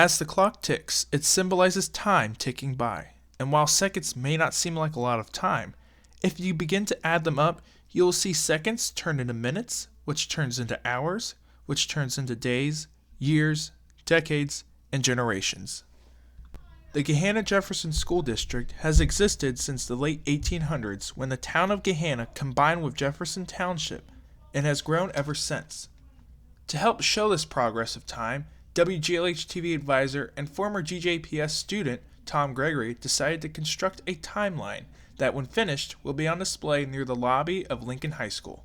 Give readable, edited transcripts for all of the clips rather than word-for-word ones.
As the clock ticks, it symbolizes time ticking by. And while seconds may not seem like a lot of time, if you begin to add them up, you will see seconds turn into minutes, which turns into hours, which turns into days, years, decades, and generations. The Gahanna Jefferson School District has existed since the late 1800s when the town of Gahanna combined with Jefferson Township and has grown ever since. To help show this progress of time, WGLH-TV advisor and former GJPS student Tom Gregory decided to construct a timeline that, when finished, will be on display near the lobby of Lincoln High School.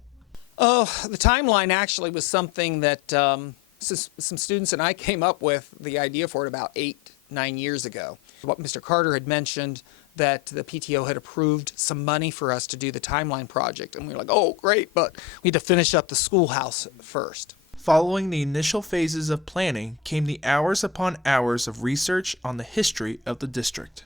Oh, the timeline actually was something that some students and I came up with the idea for it about 8-9 years ago. What Mr. Carter had mentioned, that the PTO had approved some money for us to do the timeline project, and we were like, oh, great, but we had to finish up the schoolhouse first. Following the initial phases of planning came the hours upon hours of research on the history of the district.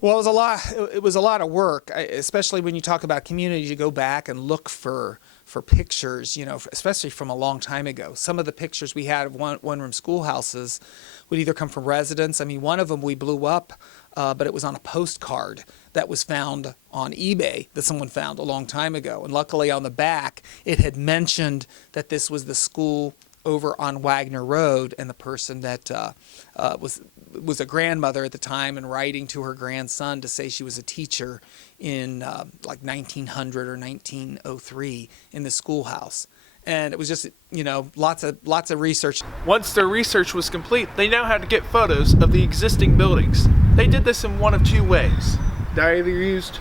Well, it was a lot of work, especially when you talk about communities. You go back and look for pictures, especially from a long time ago. Some of the pictures we had of one-room schoolhouses would either come from residents. I mean, one of them we blew up, but it was on a postcard that was found on eBay that someone found a long time ago. And luckily on the back, it had mentioned that this was the school over on Wagner Road, and the person that was a grandmother at the time and writing to her grandson to say she was a teacher in like 1900 or 1903 in the schoolhouse. And it was just, lots of research. Once their research was complete, they now had to get photos of the existing buildings. They did this in one of two ways. They either used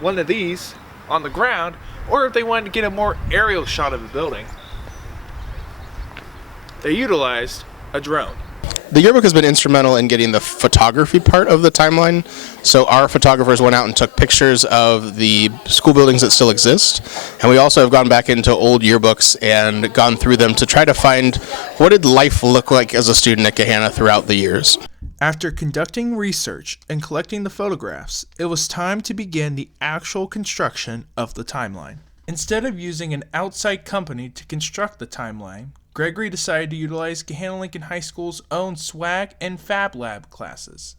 one of these on the ground, or if they wanted to get a more aerial shot of the building, they utilized a drone. The yearbook has been instrumental in getting the photography part of the timeline. So our photographers went out and took pictures of the school buildings that still exist. And we also have gone back into old yearbooks and gone through them to try to find what did life look like as a student at Gahanna throughout the years. After conducting research and collecting the photographs, it was time to begin the actual construction of the timeline. Instead of using an outside company to construct the timeline, Gregory decided to utilize Gahanna Lincoln High School's own swag and fab lab classes.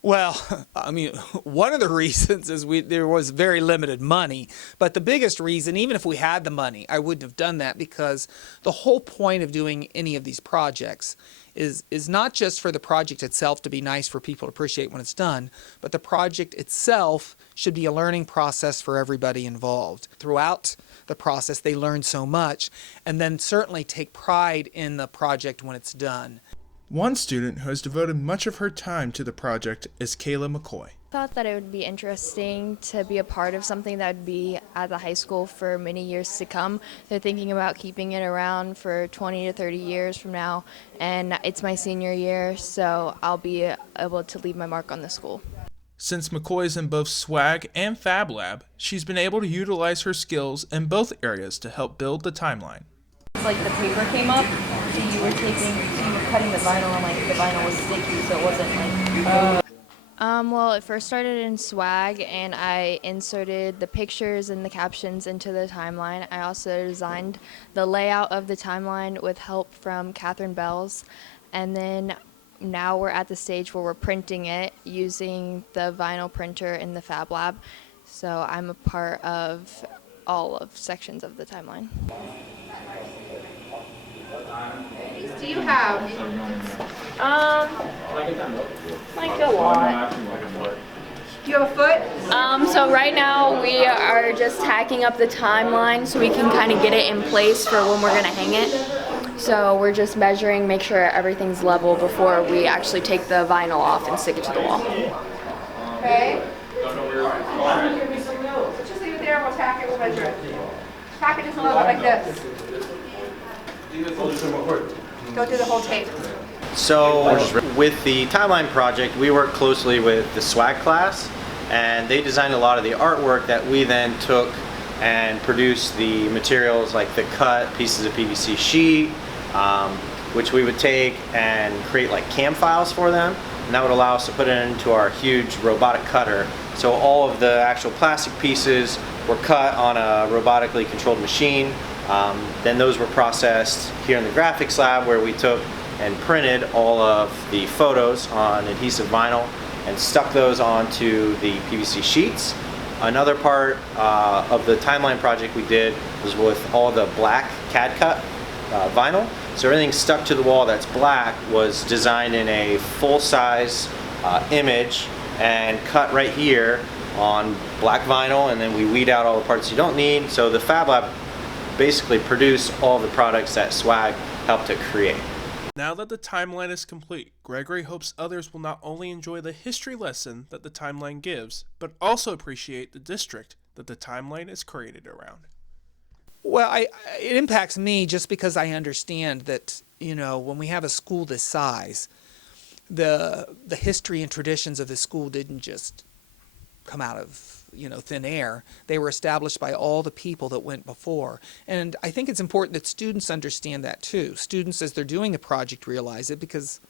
Well, I mean, one of the reasons is there was very limited money, but the biggest reason, even if we had the money, I wouldn't have done that, because the whole point of doing any of these projects is not just for the project itself to be nice for people to appreciate when it's done, but the project itself should be a learning process for everybody involved. Throughout the process, they learn so much, and then certainly take pride in the project when it's done. One student who has devoted much of her time to the project is Kayla McCoy. I thought that it would be interesting to be a part of something that would be at the high school for many years to come. They're thinking about keeping it around for 20 to 30 years from now, and it's my senior year, so I'll be able to leave my mark on the school. Since McCoy is in both swag and fab lab, she's been able to utilize her skills in both areas to help build the timeline. Like the paper came up, so you were cutting the vinyl, and like the vinyl was sticky, so it wasn't like. Well, it first started in swag, and I inserted the pictures and the captions into the timeline. I also designed the layout of the timeline with help from Catherine Bells, and then now we're at the stage where we're printing it using the vinyl printer in the Fab Lab. So I'm a part of all of sections of the timeline. Do you have? Like a lot. Do you have a foot? So right now we are just tacking up the timeline so we can kind of get it in place for when we're going to hang it. So we're just measuring, make sure everything's level before we actually take the vinyl off and stick it to the wall. Okay. Just leave it there and we'll tack it, we'll measure it. Tack it just a little bit like this. Go through the whole tape. So with the timeline project, we worked closely with the swag class, and they designed a lot of the artwork that we then took and produced the materials like the cut pieces of PVC sheet, which we would take and create like cam files for them, and that would allow us to put it into our huge robotic cutter. So all of the actual plastic pieces were cut on a robotically controlled machine, Then those were processed here in the graphics lab, where we took and printed all of the photos on adhesive vinyl and stuck those onto the PVC sheets. Another part of the timeline project we did was with all the black CAD cut vinyl. So everything stuck to the wall that's black was designed in a full-size image and cut right here on black vinyl, and then we weed out all the parts you don't need. So the Fab Lab basically produced all the products that Swag helped to create. Now that the timeline is complete, Gregory hopes others will not only enjoy the history lesson that the timeline gives, but also appreciate the district that the timeline is created around. Well, it impacts me just because I understand that, you know, when we have a school this size, the history and traditions of the school didn't just come out of, you know, thin air. They were established by all the people that went before. And I think it's important that students understand that too. Students, as they're doing the project, realize it, because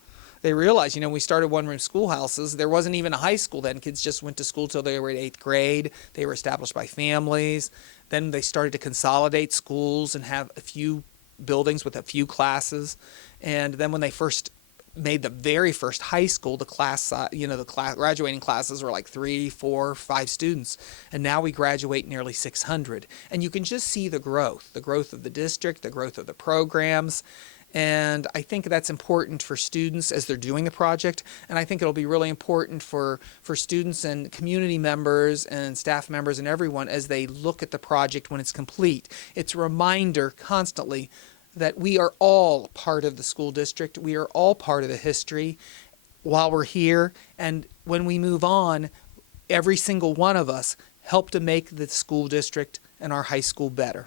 they realize, you know, we started one-room schoolhouses. There wasn't even a high school then. Kids just went to school till they were in 8th grade. They were established by families. Then they started to consolidate schools and have a few buildings with a few classes. And then when they first made the very first high school, the class, you know, the graduating classes were like 3, 4, 5 students. And now we graduate nearly 600. And you can just see the growth of the district, the growth of the programs. And I think that's important for students as they're doing the project. And I think it'll be really important for students and community members and staff members and everyone as they look at the project when it's complete. It's a reminder constantly that we are all part of the school district. We are all part of the history while we're here. And when we move on, every single one of us help to make the school district and our high school better.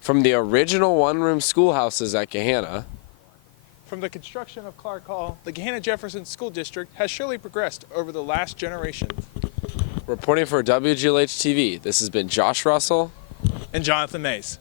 From the original one-room schoolhouses at Gahanna, From the construction of Clark Hall, the Gahanna Jefferson School District has surely progressed over the last generation. reporting for WGLH-TV, this has been Josh Russell And Jonathan Mays.